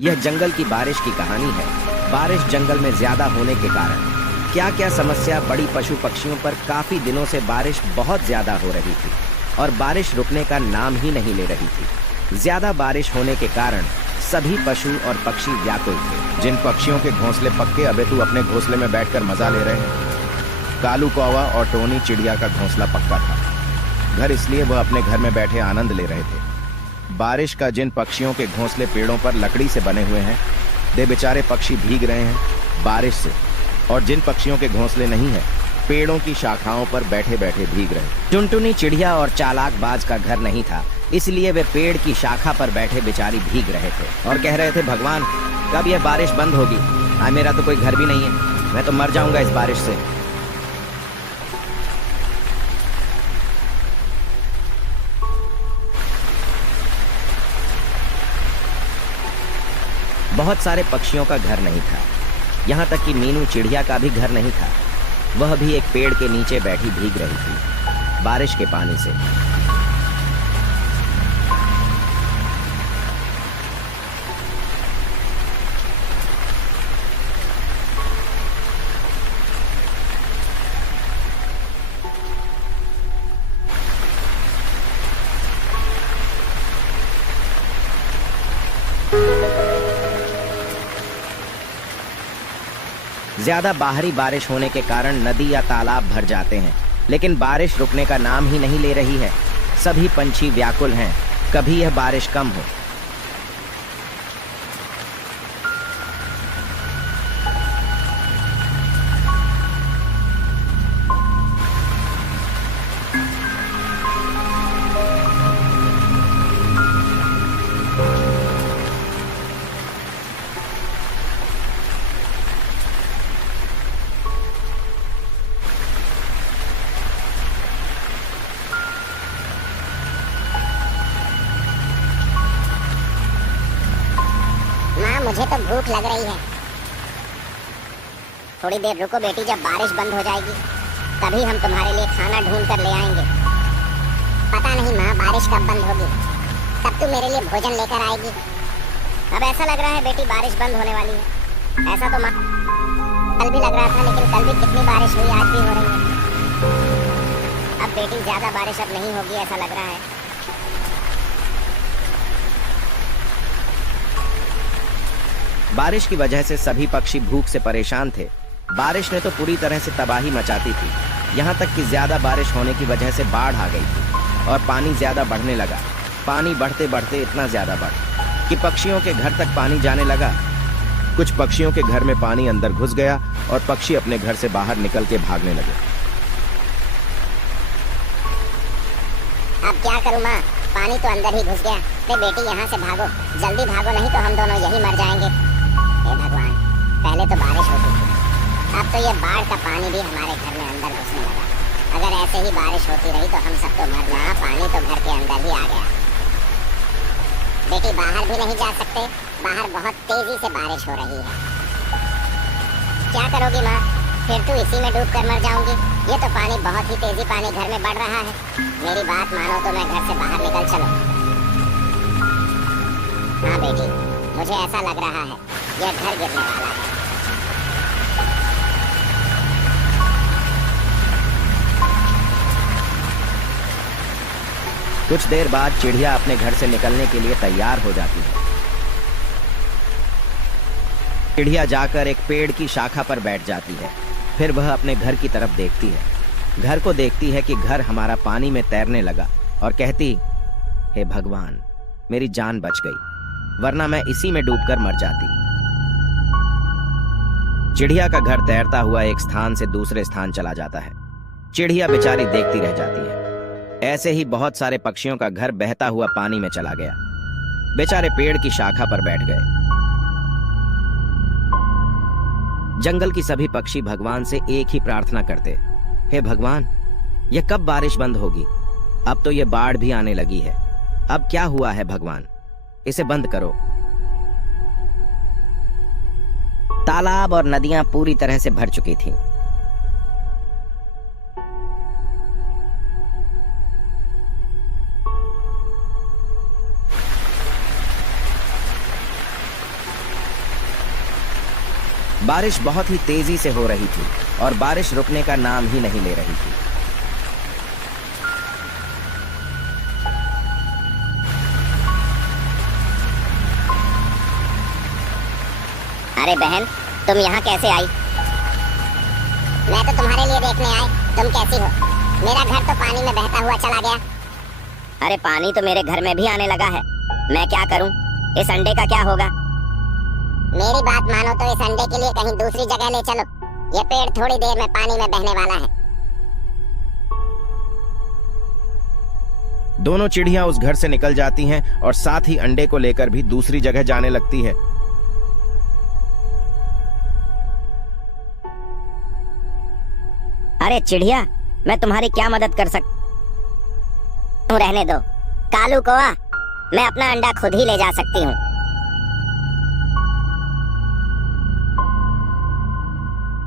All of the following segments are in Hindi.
यह जंगल की बारिश की कहानी है। बारिश जंगल में ज्यादा होने के कारण क्या क्या समस्या बड़ी पशु पक्षियों पर काफी दिनों से बारिश बहुत ज्यादा हो रही थी और बारिश रुकने का नाम ही नहीं ले रही थी। ज्यादा बारिश होने के कारण सभी पशु और पक्षी व्याकुल थे। जिन पक्षियों के घोंसले पक्के अबे तू अपने घोंसले में बैठकर मजा ले रहे हैं। कालू कौवा और टोनी चिड़िया का घोंसला पक्का था, घर इसलिए वह अपने घर में बैठे आनंद ले रहे थे। बारिश का जिन पक्षियों के घोंसले पेड़ों पर लकड़ी से बने हुए हैं, वे बेचारे पक्षी भीग रहे हैं बारिश से, और जिन पक्षियों के घोंसले नहीं है, पेड़ों की शाखाओं पर बैठे बैठे भीग रहे हैं। टुनटुनी चिड़िया और चालाक बाज का घर नहीं था, इसलिए वे पेड़ की शाखा पर बैठे बेचारी भीग रहे थे और कह रहे थे, भगवान कब यह बारिश बंद होगी? मेरा तो कोई घर भी नहीं है, मैं तो मर जाऊंगा इस बारिश से। बहुत सारे पक्षियों का घर नहीं था, यहाँ तक कि मीनू चिड़िया का भी घर नहीं था। वह भी एक पेड़ के नीचे बैठी भीग रही थी बारिश के पानी से। ज्यादा बाहरी बारिश होने के कारण नदी या तालाब भर जाते हैं, लेकिन बारिश रुकने का नाम ही नहीं ले रही है। सभी पंछी व्याकुल हैं, कभी यह बारिश कम हो। मुझे तो भूख लग रही है। थोड़ी देर रुको बेटी, जब बारिश बंद हो जाएगी तभी हम तुम्हारे लिए खाना ढूंढ कर ले आएंगे। पता नहीं माँ बारिश कब बंद होगी, तब तू मेरे लिए भोजन लेकर आएगी। अब ऐसा लग रहा है बेटी बारिश बंद होने वाली है। ऐसा तो माँ कल भी लग रहा था, लेकिन कल भी कितनी बारिश हुई, आज भी हो रही है। अब बेटी ज्यादा बारिश अब नहीं होगी ऐसा लग रहा है। बारिश की वजह से सभी पक्षी भूख से परेशान थे। बारिश ने तो पूरी तरह से तबाही मचाती थी, यहाँ तक कि ज्यादा बारिश होने की वजह से बाढ़ आ गई थी और पानी ज्यादा बढ़ने लगा। पानी बढ़ते बढ़ते इतना ज्यादा बढ़ कि पक्षियों के घर तक पानी जाने लगा। कुछ पक्षियों के घर में पानी अंदर घुस गया और पक्षी अपने घर से बाहर निकल के भागने लगे। अब क्या करूँ माँ, पानी तो अंदर ही घुस गया। ते बेटी यहाँ से भागो, जल्दी भागो, नहीं तो हम दोनों यही मर जाएंगे। हे भगवान, पहले तो बारिश होती थी, अब तो ये बाढ़ का पानी भी हमारे घर में अंदर घुसने लगा। अगर ऐसे ही बारिश होती रही तो हम सब तो मरना। पानी तो घर के अंदर ही आ गया। बेटी बाहर भी नहीं जा सकते, बाहर बहुत तेजी से बारिश हो रही है। क्या करोगी माँ? फिर तो इसी में डूब कर मर जाऊंगी। ये तो पानी बहुत ही तेजी पानी घर में बढ़ रहा है। मेरी बात मानो तो मैं घर से बाहर निकल चलो। हाँ बेटी, मुझे ऐसा लग रहा है यह घर गिरने वाला है। कुछ देर बाद चिड़िया अपने घर से निकलने के लिए तैयार हो जाती है। चिड़िया जाकर एक पेड़ की शाखा पर बैठ जाती है। फिर वह अपने घर की तरफ देखती है। घर को देखती है कि घर हमारा पानी में तैरने लगा और कहती, हे भगवान, मेरी जान बच गई, वरना मैं इसी में डूबकर मर जाती। चिड़िया का घर तैरता हुआ एक स्थान से दूसरे स्थान चला जाता है। चिड़िया बेचारी देखती रह जाती है। ऐसे ही बहुत सारे पक्षियों का घर बहता हुआ पानी में चला गया। बेचारे पेड़ की शाखा पर बैठ गए। जंगल की सभी पक्षी भगवान से एक ही प्रार्थना करते, हे भगवान, यह कब बारिश बंद होगी? अब तो यह बाढ़ भी आने लगी है। अब क्या हुआ है भगवान, इसे बंद करो। तालाब और नदियां पूरी तरह से भर चुकी थीं। बारिश बहुत ही तेजी से हो रही थी और बारिश रुकने का नाम ही नहीं ले रही थी। अरे बहन, तुम यहाँ कैसे आई? मैं तो तुम्हारे लिए देखने आई, तुम कैसी हो? मेरा घर तो पानी में बहता हुआ चला गया। अरे पानी तो मेरे घर में भी आने लगा है, मैं क्या करूं? इस अंडे का क्या होगा? मेरी बात मानो तो इस अंडे के लिए कहीं दूसरी जगह ले चलो। ये पेड़ थोड़ी देर में पानी में बहने वाला है। दोनों चिड़िया उस घर से निकल जाती हैं और साथ ही अंडे को लेकर भी दूसरी जगह जाने लगती है। अरे चिड़िया, मैं तुम्हारी क्या मदद कर सकता हूँ? रहने दो कालू कौवा, मैं अपना अंडा खुद ही ले जा सकती हूँ।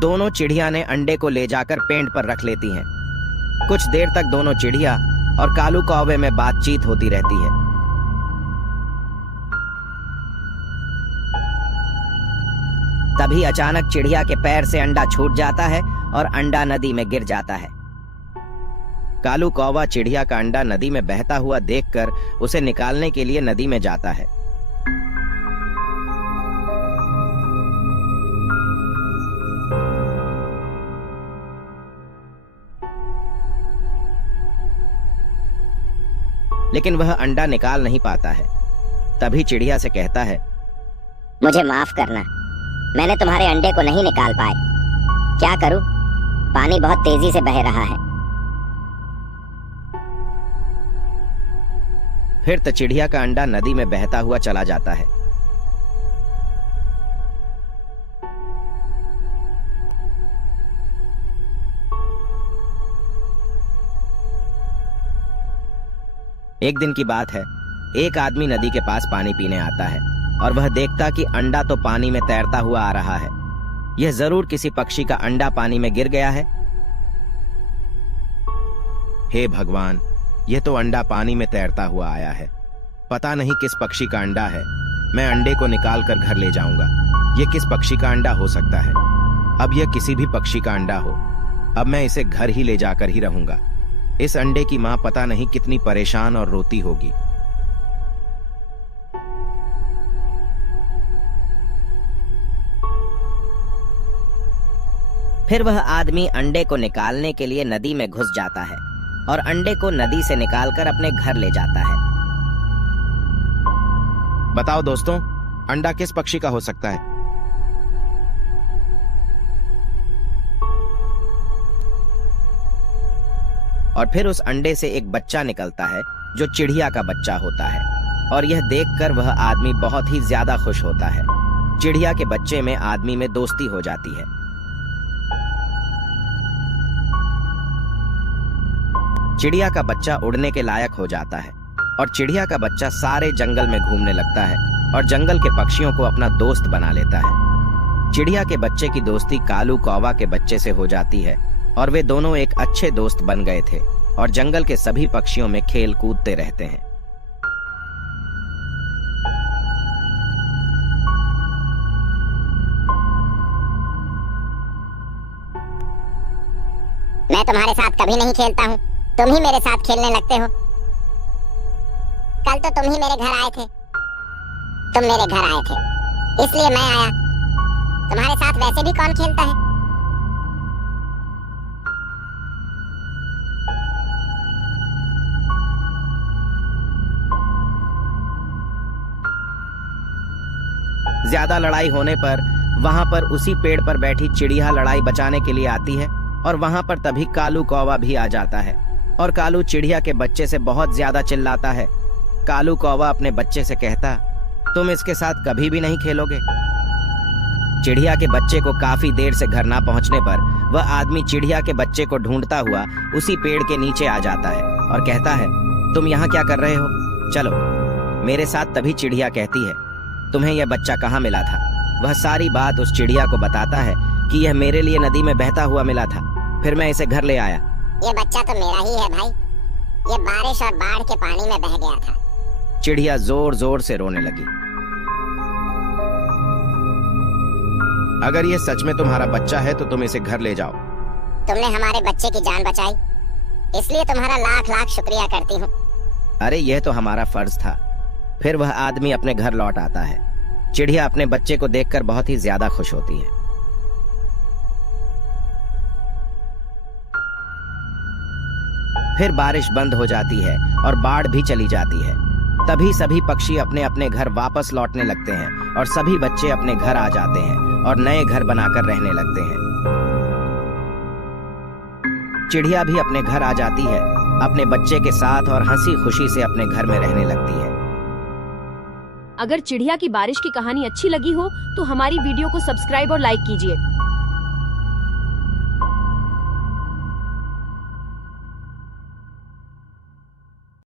दोनों चिड़िया ने अंडे को ले जाकर पेड़ पर रख लेती हैं। कुछ देर तक दोनों चिड़िया और कालू कौवे में बातचीत होती रहती है। तभी अचानक चिड़िया के पैर से अंडा छूट जाता है और अंडा नदी में गिर जाता है। कालू कौवा चिड़िया का अंडा नदी में बहता हुआ देखकर उसे निकालने के लिए नदी में जाता है। लेकिन वह अंडा निकाल नहीं पाता है। तभी चिड़िया से कहता है, मुझे माफ करना, मैंने तुम्हारे अंडे को नहीं निकाल पाए। क्या करूं? पानी बहुत तेजी से बह रहा है। फिर तो चिड़िया का अंडा नदी में बहता हुआ चला जाता है। एक दिन की बात है, एक आदमी नदी के पास पानी पीने आता है और वह देखता कि अंडा तो पानी में तैरता हुआ आ रहा है। यह जरूर किसी पक्षी का अंडा पानी में गिर गया है। हे भगवान, यह तो अंडा पानी में तैरता हुआ आया है। पता नहीं किस पक्षी का अंडा है। मैं अंडे को निकाल कर घर ले जाऊंगा। यह किस पक्षी का अंडा हो सकता है? अब यह किसी भी पक्षी का अंडा हो, अब मैं इसे घर ही ले जाकर ही रहूंगा। इस अंडे की मां पता नहीं कितनी परेशान और रोती होगी। फिर वह आदमी अंडे को निकालने के लिए नदी में घुस जाता है और अंडे को नदी से निकालकर अपने घर ले जाता है। बताओ दोस्तों, अंडा किस पक्षी का हो सकता है? और फिर उस अंडे से एक बच्चा निकलता है जो चिड़िया का बच्चा होता है और यह देखकर वह आदमी बहुत ही ज्यादा खुश होता है। चिड़िया के बच्चे में आदमी में दोस्ती हो जाती है। चिड़िया का बच्चा उड़ने के लायक हो जाता है और चिड़िया का बच्चा सारे जंगल में घूमने लगता है और जंगल के पक्षियों को अपना दोस्त बना लेता है। चिड़िया के बच्चे की दोस्ती कालू कौवा के बच्चे से हो जाती है और वे दोनों एक अच्छे दोस्त बन गए थे और जंगल के सभी पक्षियों में खेल कूदते रहते हैं। मैं तुम्हारे साथ कभी नहीं खेलता हूँ, तुम ही मेरे साथ खेलने लगते हो। कल तो तुम ही मेरे घर आए थे, तुम मेरे घर आए थे इसलिए मैं आया। तुम्हारे साथ वैसे भी कौन खेलता है? ज्यादा लड़ाई होने पर वहां पर उसी पेड़ पर बैठी चिड़िया लड़ाई बचाने के लिए आती है और वहां पर तभी कालू कौवा भी आ जाता है और कालू चिड़िया के बच्चे से बहुत ज्यादा चिल्लाता है। कालू कौवा अपने बच्चे से कहता, तुम इसके साथ कभी भी नहीं खेलोगे। चिड़िया के बच्चे को काफी देर से घर ना पहुंचने पर वह आदमी चिड़िया के बच्चे को ढूंढता हुआ उसी पेड़ के नीचे आ जाता है और कहता है, तुम यहाँ क्या कर रहे हो? चलो मेरे साथ। तभी चिड़िया कहती है, तुम्हें यह बच्चा कहाँ मिला था? वह सारी बात उस चिड़िया को बताता है कि यह मेरे लिए नदी में बहता हुआ मिला था, फिर मैं इसे घर ले आया। ये बच्चा तो मेरा ही है भाई, ये बारिश और बाढ़ के पानी में बह गया था। चिड़िया जोर जोर से रोने लगी। अगर ये सच में तुम्हारा बच्चा है तो तुम इसे घर ले जाओ। तुमने हमारे बच्चे की जान बचाई, इसलिए तुम्हारा लाख लाख शुक्रिया करती हूँ। अरे यह तो हमारा फर्ज था। फिर वह आदमी अपने घर लौट आता है। चिड़िया अपने बच्चे को देखकर बहुत ही ज्यादा खुश होती है। फिर बारिश बंद हो जाती है और बाढ़ भी चली जाती है। तभी सभी पक्षी अपने अपने घर वापस लौटने लगते हैं और सभी बच्चे अपने घर आ जाते हैं और नए घर बनाकर रहने लगते हैं। चिड़िया भी अपने घर आ जाती है अपने बच्चे के साथ और हंसी खुशी से अपने घर में रहने लगती है। अगर चिड़िया की बारिश की कहानी अच्छी लगी हो तो हमारी वीडियो को सब्सक्राइब और लाइक कीजिए।